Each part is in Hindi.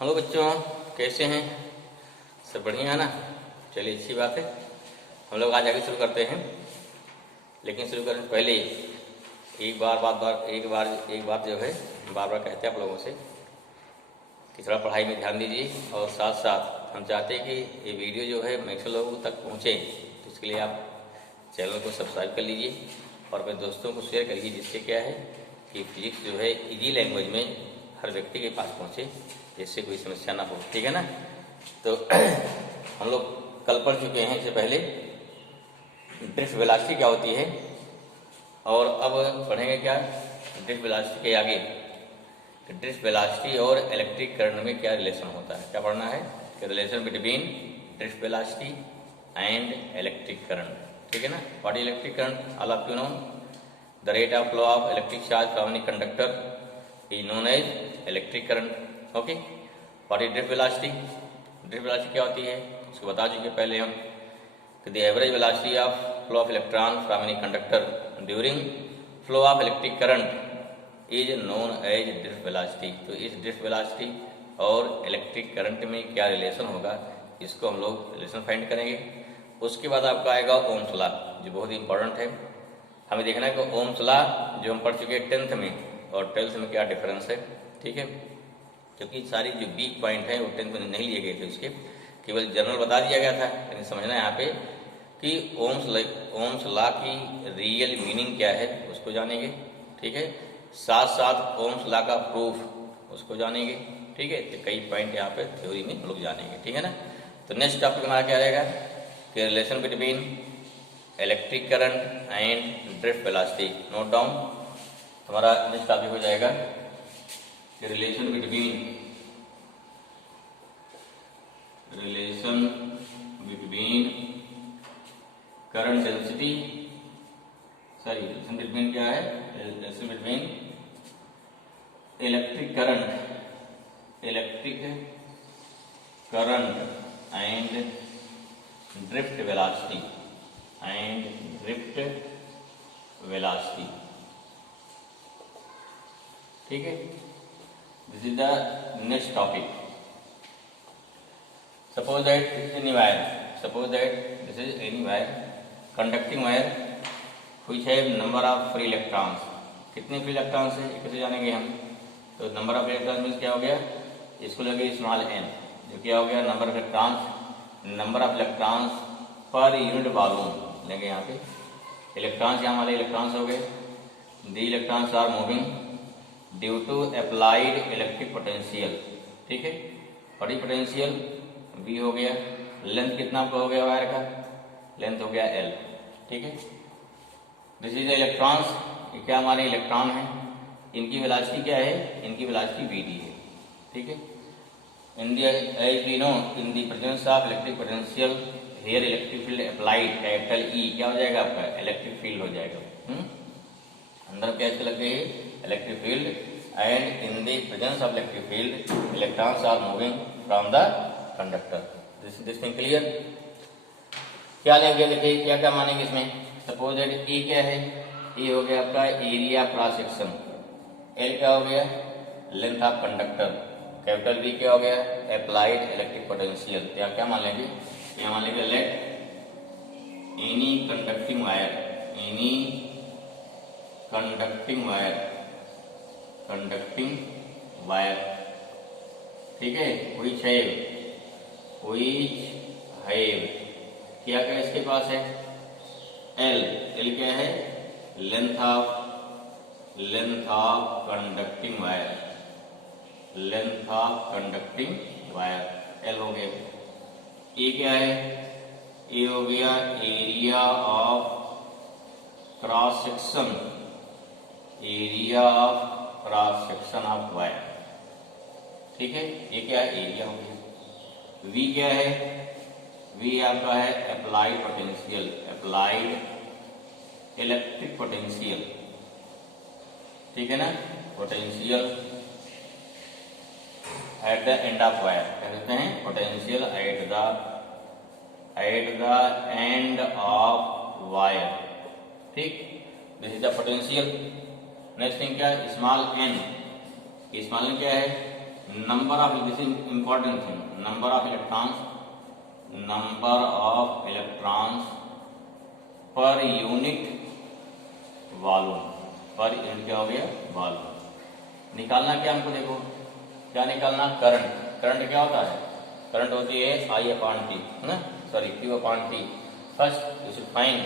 हेलो बच्चों, कैसे हैं? सब बढ़िया है ना? चलिए, अच्छी बात है। हम लोग आज आगे शुरू करते हैं, लेकिन शुरू करने से पहले एक बात जो है बार बार कहते हैं आप लोगों से कि थोड़ा पढ़ाई में ध्यान दीजिए, और साथ साथ हम चाहते हैं कि ये वीडियो जो है मैक्सिमम लोगों तक पहुँचे। तो इसके लिए आप चैनल को सब्सक्राइब कर लीजिए और अपने दोस्तों को शेयर करिए, जिससे क्या है कि फिजिक्स जो है इजी लैंग्वेज में हर व्यक्ति के पास पहुँचे, जिससे कोई समस्या ना हो। ठीक है ना? तो हम लोग कल पढ़ चुके हैं इससे पहले ड्रिफ्ट वेलोसिटी क्या होती है, और अब पढ़ेंगे क्या ड्रिफ्ट वेलोसिटी के आगे ड्रिफ्ट वेलोसिटी और इलेक्ट्रिक करंट में क्या रिलेशन होता है। क्या पढ़ना है कि relation between drift velocity and electric current. ठीक है ना? What is electric current? All of you know the rate of flow of electric charge from any conductor is known as electric current. Okay, what is drift velocity? Drift velocity क्या होती है इसको बता चुके पहले हम कि the average velocity of flow of electron from any conductor during flow of electric current is known as drift velocity. तो इस ड्रिफ्ट वेलोसिटी और इलेक्ट्रिक करंट में क्या रिलेशन होगा, इसको हम लोग रिलेशन फाइंड करेंगे। उसके बाद आपका आएगा ओम्स लॉ, जो बहुत इंपॉर्टेंट है। हमें देखना है कि ओम्स लॉ जो हम पढ़ चुके हैं 10th में और 12th में क्या डिफरेंस है। ठीक है, क्योंकि सारी जो वीक पॉइंट है वो 10th में नहीं लिए गए थे, उसके केवल जनरल बता दिया गया था। लेकिन समझना है यहाँ पे कि ओम्स लॉ की रियल मीनिंग क्या है उसको जानेंगे। ठीक है, साथ साथ ओम्स लॉ का प्रूफ उसको जानेंगे। ठीक है, तो कई पॉइंट यहाँ पे थ्योरी में हम लोग जानेंगे। ठीक है ना? तो नेक्स्ट टॉपिक हमारा क्या रहेगा कि relation between electric current and drift velocity. Note down, हमारा नेक्स्ट टॉपिक हो जाएगा कि relation between current density, relation between क्या है, relation between electric current and drift velocity. ठीक है, this is the next topic. Suppose that this is any wire conducting wire which have number of free electrons. कितने फ्री इलेक्ट्रॉन्स है ये कैसे जानेंगे हम? तो नंबर ऑफ इलेक्ट्रॉन्स मीन्स क्या हो गया, इसको लगे स्मॉल n, जो क्या हो गया number of electrons per unit volume लेंगे। यहाँ पे इलेक्ट्रॉन्स यहाँ वाले इलेक्ट्रॉन्स हो गए। The electrons are moving due to applied electric potential. ठीक है, बड़ी पोटेंशियल V हो गया। लेंथ कितना हो गया वायर का? लेंथ हो गया L। ठीक है, दिस इज इलेक्ट्रॉन्स, ये क्या हमारे इलेक्ट्रॉन है। इनकी वेलोसिटी क्या है? इनकी वेलोसिटी Vd है। ठीक है, in the as we know in the presence of electric potential here electric field applied capital E क्या हो जाएगा आपका? इलेक्ट्रिक फील्ड हो जाएगा। अंदर क्या लग गई electric field, and in the presence of electric field electrons are moving from the conductor. This thing clear? क्या लेंगे, देखिए क्या क्या मानेंगे इसमें। सपोज दैट E क्या है? E हो गया आपका एरिया क्रॉस सेक्शन। L क्या हो गया? Length of conductor. Capital V क्या हो गया? Applied electric potential. क्या मान लेंगे? क्या मान लेंगे? लेट एनी कंडक्टिंग वायर, ठीक है, व्हिच हैव क्या क्या इसके पास है? L क्या है? Length of conducting wire, L हो गया। E क्या है? E हो गया area of cross section of wire. ठीक है, ये क्या है? एरिया हो गया। V क्या है? V आपका है अप्लाइड इलेक्ट्रिक पोटेंशियल। ठीक है ना? Potential at the end of wire, क्या कहते हैं? Potential at the end of wire. ठीक, this is the potential. Next thing क्या है? स्मॉल n क्या है? number of, this is important thing, number of electrons per unit volume, per unit क्या हो गया वॉल्यूम। निकालना क्या हमको, देखो क्या निकालना, करंट। करंट क्या होता है, करंट होती है I/T ना, sorry Q/T। First you should find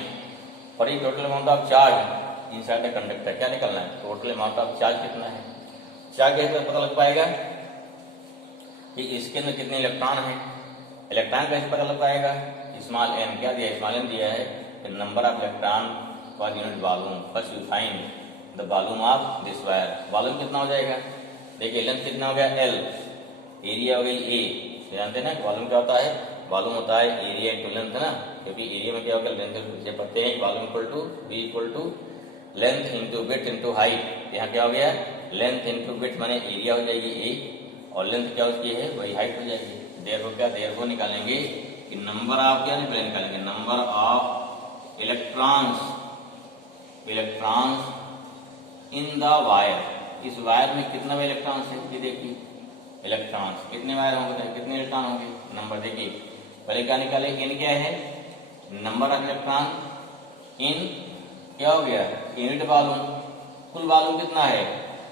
for the total amount of charge inside the conductor. क्या निकालना है, टोटल अमाउंट ऑफ चार्ज कितना है। चार्ज कैसे पता लग पाएगा कि इसके अंदर कितने इलेक्ट्रॉन हैं, इलेक्ट्रॉन कैसे पता लग पाएगा, स्मॉल n क्या दिया है, स्मॉल n दिया है, नंबर ऑफ इलेक्ट्रॉन पर unit volume. First you find the volume of this wire. Volume कितना हो जाएगा, देखिए लेंथ कितना हो गया L, एरिया हो गई A। जानते हैं ना वॉल्यूम क्या होता है, वॉल्यूम होता है एरिया इंटू लेंथ ना, क्योंकि एरिया में क्या होगा लेंथ पढ़ते हैं, volume equal to V equal to length into width into height. यहाँ क्या हो गया, लेंथ इंटू विड्थ माने एरिया हो जाएगी A, और लेंथ क्या उसकी है वही हाइट हो जाएगी। देयरफॉर क्या, देयरफॉर निकालेंगे कि नंबर ऑफ क्या निकालेंगे, number of electrons in the wire. इस वायर में कितना इलेक्ट्रॉन्स है, ये देखिए इलेक्ट्रॉन्स कितने वायर होंगे, कितने इलेक्ट्रॉन होंगे, नंबर देखिए। पहले क्या निकाले, इन क्या है, नंबर ऑफ इलेक्ट्रॉन इन क्या हो गया यूनिट वॉल्यूम। कुल वॉल्यूम कितना है,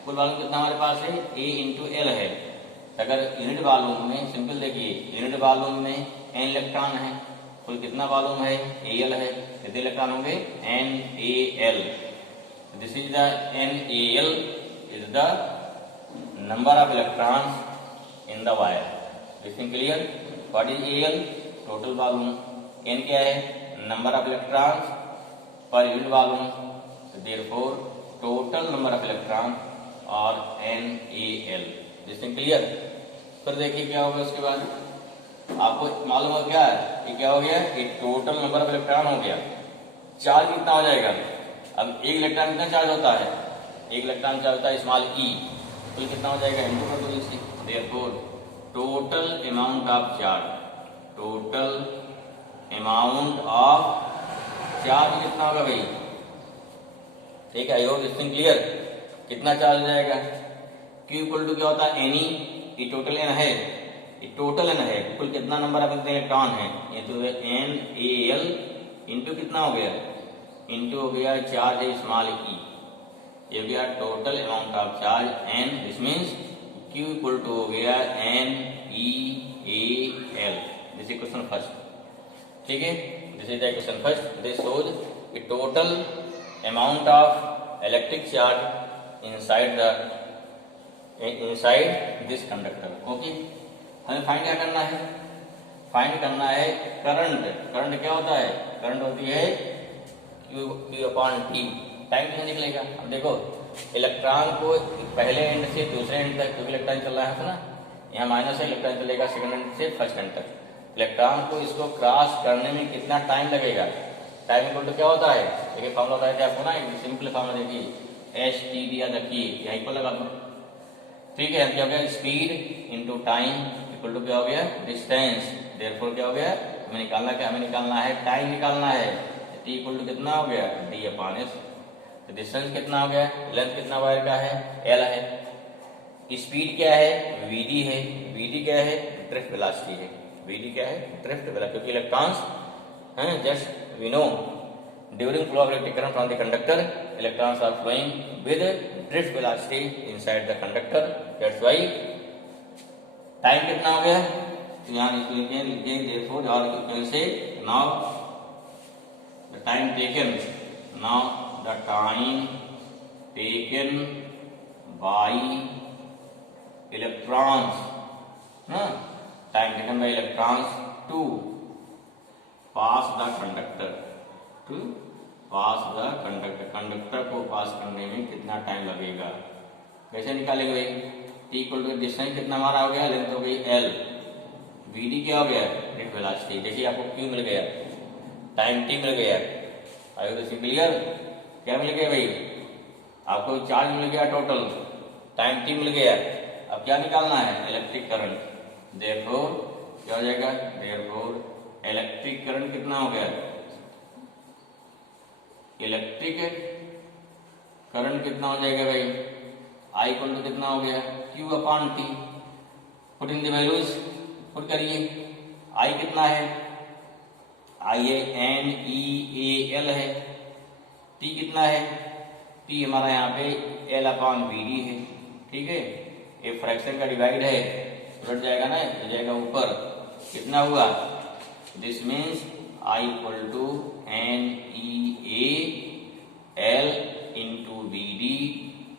कुल वॉल्यूम कितना हमारे पास है, A इंटू L है। अगर यूनिट वॉल्यूम में सिंपल देखिए, यूनिट वॉल्यूम में n इलेक्ट्रॉन है, कुल कितना वॉल्यूम है Al है, कितने इलेक्ट्रॉन होंगे NaL। This is the NaL is the number of electrons in the wire. This is clear. What is Al, total volume, n क्या है, number of electrons per unit volume, therefore total number of electron और NaL। This is clear. फिर देखिए क्या होगा उसके बाद, आपको मालूम हो क्या है, ये क्या हो गया, ये टोटल नंबर ऑफ इलेक्ट्रॉन हो गया। चार्ज कितना हो जाएगा, अब एक इलेक्ट्रॉन कितना चार्ज होता है, एक इलेक्ट्रॉन चार्ज होता है स्मॉल e, तो कितना हो जाएगा इंटू कर दो इसी। Therefore total amount of charge, total amount of charge कितना होगा भाई, ठीक है। आई होप दिस थिंग क्लियर। कितना चार्ज हो जाएगा, Q इक्वल टू क्या होता है Ni, ये टोटल n है, ये टोटल n है, कुल कितना नंबर ऑफ इलेक्ट्रॉन है, ये तो NaL इंटू कितना हो गया, इंटू हो गया चार्ज है स्मॉल e, ये हो गया total amount of charge n। This means Q equal to हो गया NeAL। This is question first, ठीक है, this is the question first. This shows the total amount of electric charge inside this conductor. Okay, हमें फाइंड क्या करना है, फाइंड करना है करंट। करंट क्या होता है, करंट होती है Q/T। टाइम कितना निकलेगा, अब देखो इलेक्ट्रॉन को पहले एंड से दूसरे एंड तक, क्योंकि इलेक्ट्रॉन चल रहा है ना, यहाँ माइनस है, इलेक्ट्रॉन चलेगा सेकंड एंड से फर्स्ट एंड तक। इलेक्ट्रॉन को इसको क्रॉस करने में कितना टाइम लगेगा, टाइम इक्वल टू क्या होता है, देखिए फॉर्मूला बताया था आपको ना, एक सिंपल फॉर्मूला देखिए HT दिया रखिए, यहीं पर लगा दो, ठीक है। क्या हो गया, speed into time equal to क्या हो गया डिस्टेंस। देयरफॉर क्या हो गया, हमें निकालना क्या, हमें निकालना है टाइम निकालना है। T इक्वल टू कितना हो गया D/S। तो डिस्टेंस कितना हो गया, लेंथ कितना वायर का है L है, स्पीड क्या है Vd है, Vd क्या है ड्रिफ्ट वेलोसिटी है, Vd क्या है ड्रिफ्ट वेलोसिटी, क्योंकि इलेक्ट्रॉन्स हैं just we know during flow of electric current from the conductor electrons are flowing with drift velocity inside the conductor. That's why time कितना हो गया, तो यहाँ लिखेंगे देयरफॉर, और कैसे now the time taken, now the time taken by electrons, time taken by electrons to pass the conductor, to pass the conductor, conductor को पास करने में कितना टाइम लगेगा, कैसे निकालेंगे भाई। T इक्वल टू डिस्टेंस कितना हमारा हो गया, लेंथ हो गई L, Vd क्या हो गया ड्रिफ्ट वेलोसिटी, देखिए आपको Q मिल गया, टाइम T मिल गया। आई होप दिस इज क्लियर। क्या मिल गया भाई, आपको चार्ज मिल गया टोटल, टाइम T मिल गया, अब क्या निकालना है इलेक्ट्रिक करंट। देयरफॉर क्या हो जाएगा, देयरफॉर इलेक्ट्रिक करंट कितना हो गया, इलेक्ट्रिक करंट कितना हो जाएगा भाई, I इक्वल टू कितना हो गया Q/T। Put in the values, put करिए। आई कितना है, आई है NEAL है। टी कितना है, टी हमारा यहाँ पे L/BD है, ठीक है। ये फ्रैक्शन का डिवाइड है, उलट जाएगा ना, हो जाएगा ऊपर, कितना हुआ, this means I equal to NEAL into BD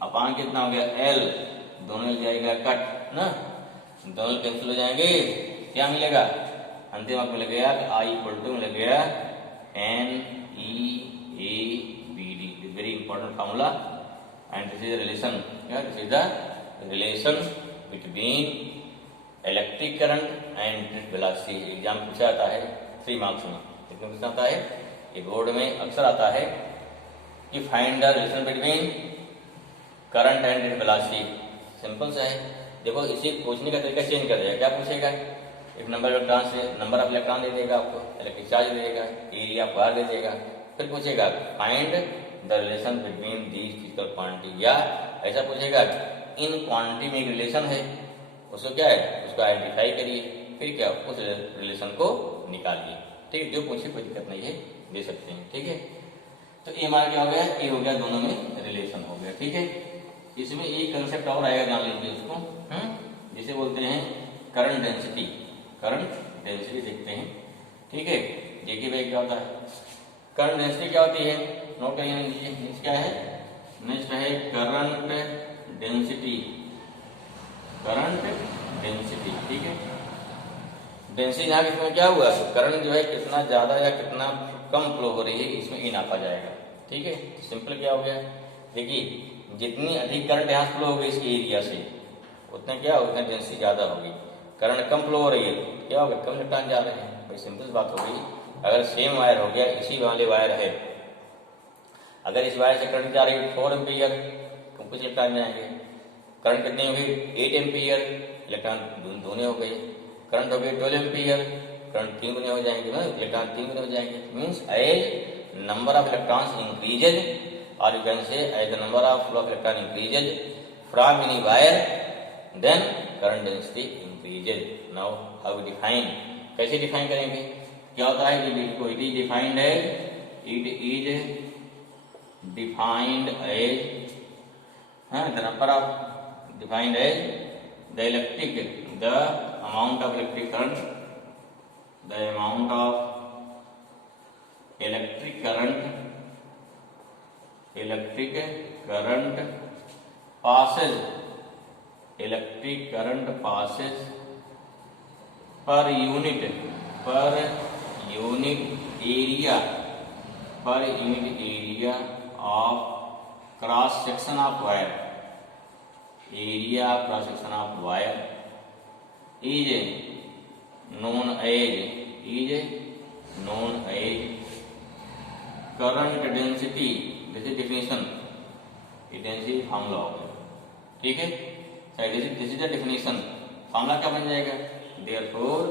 upon कितना हो गया L, दोनों मिल जाएगा कट ना, दोनों कैंसिल हो जाएंगे, क्या मिलेगा अंतिम आपको मिल गया आई इक्वल टू मिल गया NEABD, very important formula and this is relation, क्या this is the relation between electric current and velocity. Exam पूछा जाता है 3 मार्क्स में, कितने पूछा आता है, ये बोर्ड में अक्सर आता है कि find the relation between current and velocity. Simple सा है, देखो इसे पूछने का तरीका चेंज कर देगा, क्या पूछेगा, एक नंबर ऑफ इलेक्ट्रॉन दे देगा आपको, इलेक्ट्रिक चार्ज दे देगा, एरिया बाहर दे देगा, फिर पूछेगा find the relation between these physical quantity, या ऐसा पूछेगा इन क्वांटिटी में एक रिलेशन है, उसको क्या है, उसको आइडेंटिफाई करिए, फिर क्या उस रिलेशन को निकालिए, ठीक है। जो पूछे कोई दिक्कत नहीं है, दे सकते हैं, ठीक है। तो ये हमारा क्या हो गया, ये हो गया दोनों में रिलेशन हो गया, ठीक है। इसमें एक कंसेप्ट और आएगा, जान लीजिए इसको, जिसे बोलते हैं करंट डेंसिटी। करंट डेंसिटी देखते हैं, ठीक है। देखिए भाई क्या होता है, करंट डेंसिटी क्या होती है, नोट करिए, नेक्स्ट क्या है, नेक्स्ट है करंट डेंसिटी, करंट डेंसिटी, ठीक है। डेंसिटी यहाँ इसमें क्या हुआ, करंट जो है कितना ज्यादा या कितना कम फ्लो हो रही है, इसमें ई नापा जाएगा, ठीक है। सिंपल क्या हो गया, देखिए जितनी अधिक करंट यहाँ फ्लो होगी इस एरिया से, उतना क्या होगा, डेंसिटी ज्यादा होगी। करंट कम फ्लो हो रही है, क्या होगा, कम इलेक्ट्रॉन जा रहे हैं, भाई सिंपल बात हो गई। अगर सेम वायर हो गया, इसी वाले वायर है, अगर इस वायर से करंट जा रही है 4 एम्पीयर, तो कुछ इलेक्ट्रॉन जाएंगे। करंट कितनी होगी, 8 एम्पीयर, इलेक्ट्रॉन दूने हो गए। करंट हो गई 12 एम्पीयर, करंट 3 गुने हो जाएंगे, इलेक्ट्रॉन 3 गुने हो जाएंगे। Means as number of electrons increases, or you can say as the number of flow of electron increases from any wire, then current density increases. Now how we define, कैसे डिफाइन करेंगे, क्या होता है, it is defined as, it is defined as the number of defined as the electric, the amount of electric current, the amount of electric current passes, electric current passes per unit area of cross section of wire, area of cross section of wire is known as current density. This is definition, density formula हो गया, ठीक है। This is the definition, formula क्या बन जाएगा, देयरफॉर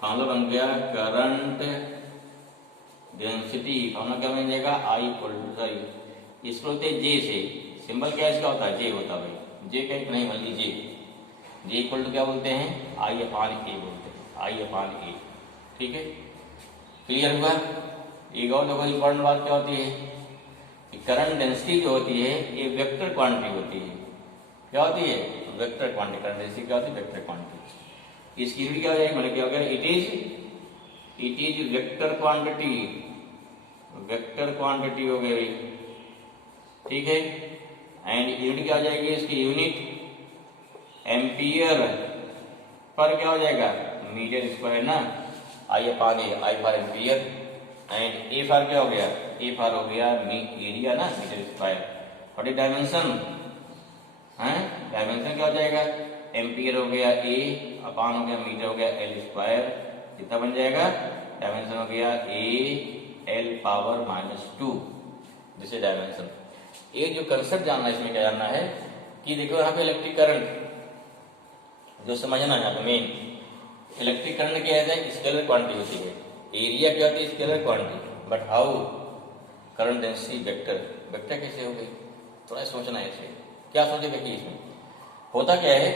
फार्मूला बन गया करंट डेंसिटी, फार्मूला क्या बन जाएगा, आई इक्वल टू, सॉरी इसको होते हैं जे से, सिंबल क्या इसका होता है, जे होता है, जे क्या नहीं मान लीजिए, जे इक्वल टू क्या बोलते हैं, आई अपान ए बोलते हैं, आई अपान ए, ठीक है। क्लियर हुआ। एक और देखो इंपॉर्टेंट बात क्या होती है, करंट डेंसिटी जो होती है ये वेक्टर क्वांटिटी होती है, क्या होती है, वेक्टर क्वांटिटी। करंट डेंसिटी क्या होती है, वेक्टर क्वांटिटी। इसकी भी क्या हो जाएगी, मतलब क्या हो गया, it is vector quantity, vector quantity हो गई, ठीक है। एंड यूनिट क्या हो जाएगी इसकी, यूनिट एम्पियर पर क्या हो जाएगा, मीटर स्क्वायर ना, I upon A, I for ampere, and A for क्या हो गया, ए फॉर हो गया एरिया ना, मीटर स्क्वायर। और ये डायमेंशन है, डायमेंशन क्या हो जाएगा, एम्पियर हो गया ए, अपान हो गया मीटर हो गया एल स्क्वायर, कितना बन जाएगा, डायमेंशन हो गया A L power -2, this is dimension. ये जो कंसेप्ट जानना है, इसमें क्या जानना है कि देखो यहाँ पे इलेक्ट्रिक करंट जो समझना है, मेन इलेक्ट्रिक करंट क्या है, स्केलर क्वांटिटी होती है, एरिया क्या होती है, scalar quantity, but how current density vector, vector कैसे हो गई, थोड़ा सोचना है इसे, क्या सोचे देखिए। इसमें होता क्या है,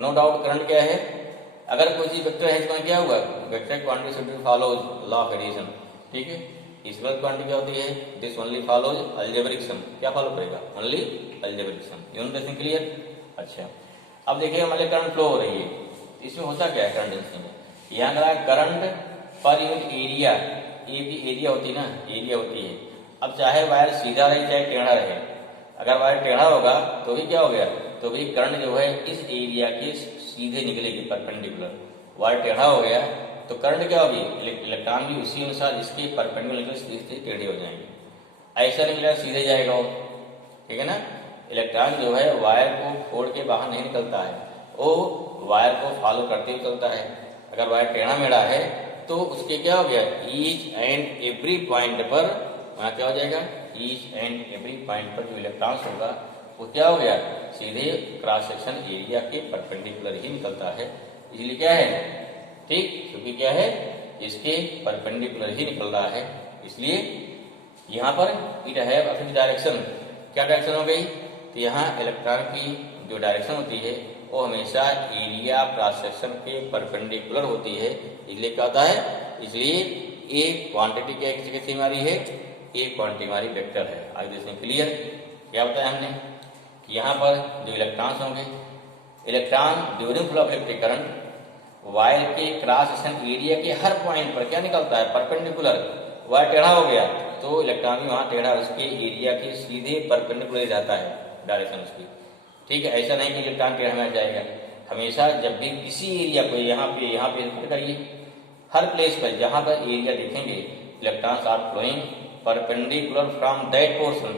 नो डाउट करंट क्या है, अगर कोई चीज वेक्टर है इसका क्या हुआ, vector quantity should be follows law of addition, ठीक है। स्केलर क्वांटिटी क्या होती है, this only follows algebraic sum, क्या फॉलो करेगा, only algebraic sum. Unit clear. अच्छा अब देखिए हमारे करंट फ्लो हो रही है, इसमें होता क्या है करंट डेंसिटी में, यहाँ करा करंट पर यूनिट एरिया, ये भी एरिया होती है ना, एरिया होती है। अब चाहे वायर सीधा रहे चाहे टेढ़ा रहे, अगर वायर टेढ़ा होगा तो भी क्या हो गया, तो भी करंट जो है इस एरिया के सीधे निकलेगी परपेंडिकुलर। वायर टेढ़ा हो गया तो करंट क्या होगी, इलेक्ट्रॉन भी उसी अनुसार इसके परपेंडिकुलर निकल सीधे टेढ़े हो जाएंगे। ऐसा नहीं मिलेगा सीधे जाएगा वो, ठीक है ना। इलेक्ट्रॉन जो है वायर को छोड़ के बाहर नहीं निकलता है, वो वायर को फॉलो करते हुए चलता है। अगर वायर टेढ़ा मेढ़ा है तो उसके क्या हो गया, ईच एंड एवरी पॉइंट पर वहां क्या हो जाएगा, ईच एंड एवरी पॉइंट पर जो इलेक्ट्रॉन्स होगा वो क्या हो गया, सीधे क्रॉस सेक्शन एरिया के परपेंडिकुलर ही निकलता है। इसलिए क्या है, ठीक, क्योंकि क्या है इसके परपेंडिकुलर ही निकल रहा है। इसलिए यहाँ पर इट हैव अपनी डायरेक्शन, क्या डायरेक्शन हो गई, तो यहाँ इलेक्ट्रॉन की जो डायरेक्शन होती है वो हमेशा एरिया क्रॉस सेक्शन के परपेंडिकुलर होती है। इसलिए क्या होता है, इसलिए ए क्वांटिटी क्या कैसी हमारी है, ए क्वांटिटी हमारी वेक्टर है। आज देखें क्लियर, क्या बताया हमने कि यहाँ पर जो इलेक्ट्रॉन्स होंगे, electron during flow of electric current wire के क्रॉस सेक्शन एरिया के हर पॉइंट पर क्या निकलता है, परपेंडिकुलर। वायर टेढ़ा हो गया तो इलेक्ट्रॉन भी वहां टेढ़ा उसके एरिया के सीधे परपेंडिकुलर जाता है डायरेक्शन उसकी, ठीक है। ऐसा नहीं कि इलेक्ट्रॉन टेढ़ा में जाएगा, हमेशा जब भी किसी एरिया को यहाँ पे करिए, हर प्लेस पर जहां पर एरिया देखेंगे electrons are flowing perpendicular from that portion,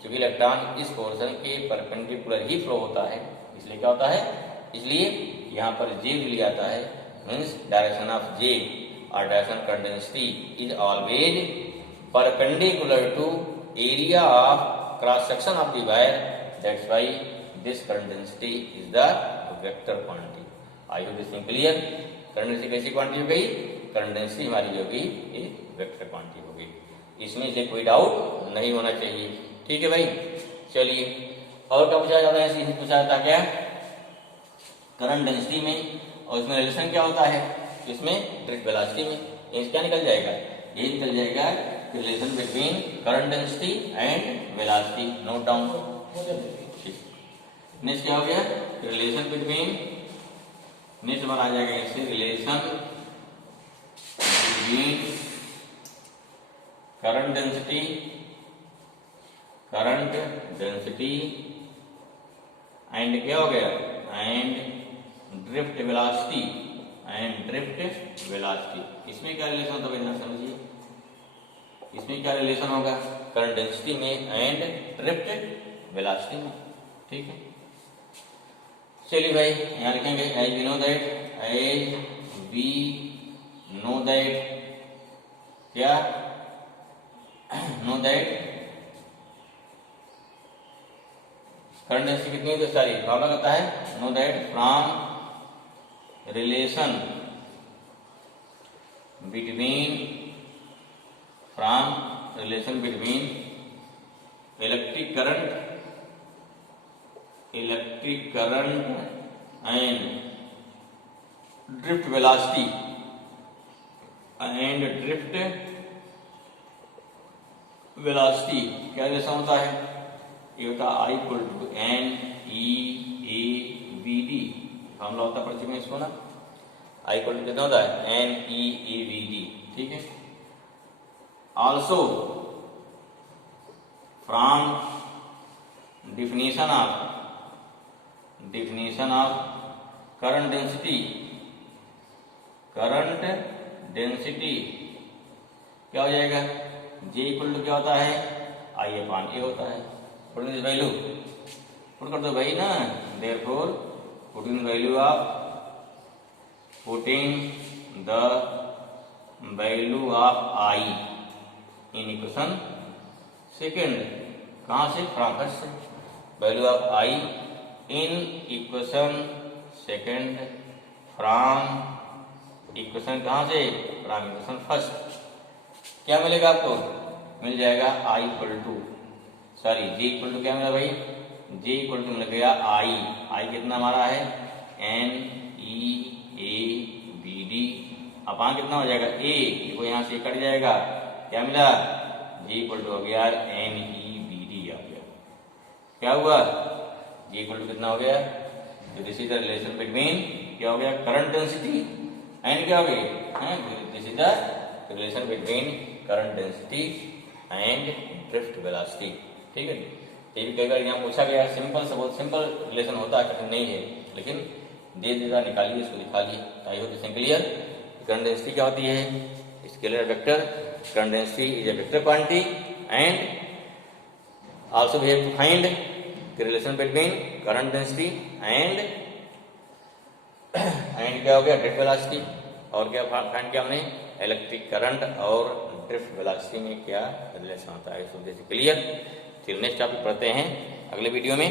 क्योंकि इलेक्ट्रॉन इस पोर्शन के परपेंडिकुलर ही फ्लो होता है। इसलिए क्या होता है, इसलिए यहाँ पर जे भी लिया जाता है, मीन्स डायरेक्शन ऑफ जे और direction current density is always perpendicular to area of cross section of the wire, that's why this current density is the vector quantity. I hope this thing clear. Current density कैसी क्वांटिटी हो गई, करंट डेंसिटी हमारी जो होगी ये वेक्टर क्वांटिटी होगी, इसमें से कोई डाउट नहीं होना चाहिए, ठीक है भाई। चलिए और क्या पूछा जाता है, पूछा जाता क्या करंट डेंसिटी में, और इसमें रिलेशन क्या होता है, इसमें ड्रिफ्ट वेलोसिटी में ये क्या निकल जाएगा, ये निकल जाएगा relation between current density and velocity. Note down, next क्या हो गया, रिलेशन बिटवीन, नेक्स्ट बार आ जाएगा इससे relation between current density and क्या हो गया, एंड ड्रिफ्ट वेलोसिटी, इसमें क्या रिलेशन होता है समझिए, इसमें क्या रिलेशन होगा करंट डेंसिटी में एंड ड्रिफ्ट वेलोसिटी में, ठीक है। चलिए भाई यहाँ लिखेंगे एज वी नो दैट क्या नो दैट करंट डेंसिटी कितनी है, तो सारी फॉर्मूला कहता है know that from relation between electric current and drift velocity क्या रिलेशन होता है, ये होता है I equal to N E A V D, formula होता है परिचय में इसको ना, आई इक्वल टू कितना होता है N E A V D, ठीक है। Also from definition of current density क्या हो जाएगा, J इक्वल टू क्या होता है I अपॉन A होता है। पुट इन वैल्यू पुट कर दो भाई ना, therefore put in value of I in equation second, कहां से, फ्रॉम फर्स्ट से, value of I in equation second from equation कहां से, फ्रॉम इक्वेशन फर्स्ट। क्या मिलेगा आपको, मिल जाएगा I equal to sorry J equal to क्या मिला भाई, J इक्वल टू मिल गया I कितना हमारा है N E A B D. अब वहां कितना हो जाएगा ए, देखो यहाँ से कट जाएगा, क्या मिला जी इक्वल टू हो गया एन ई बी डी आ गया। क्या हुआ जी इक्वल टू कितना हो गया, this is the relation between क्या हो गया करंट डेंसिटी एंड क्या हो गई, this is the relation between current density and drift velocity. ठीक है, ये भी कई बार यहाँ पूछा गया, सिंपल से बहुत सिंपल रिलेशन होता है, कठिन नहीं है, लेकिन दे देगा निकालिए, इसको दिखा लिए। I hope this clear. Current density क्या होती है, scalar vector. Current density is a vector quantity and also we have to find the relation between current density and क्या हो गया ड्रिफ्ट वेलोसिटी। और क्या फाइंड किया हमने, इलेक्ट्रिक करंट और ड्रिफ्ट वेलोसिटी में क्या रिलेशन होता है। So this clear. फिर नेक्स्ट टॉपिक पढ़ते हैं अगले वीडियो में।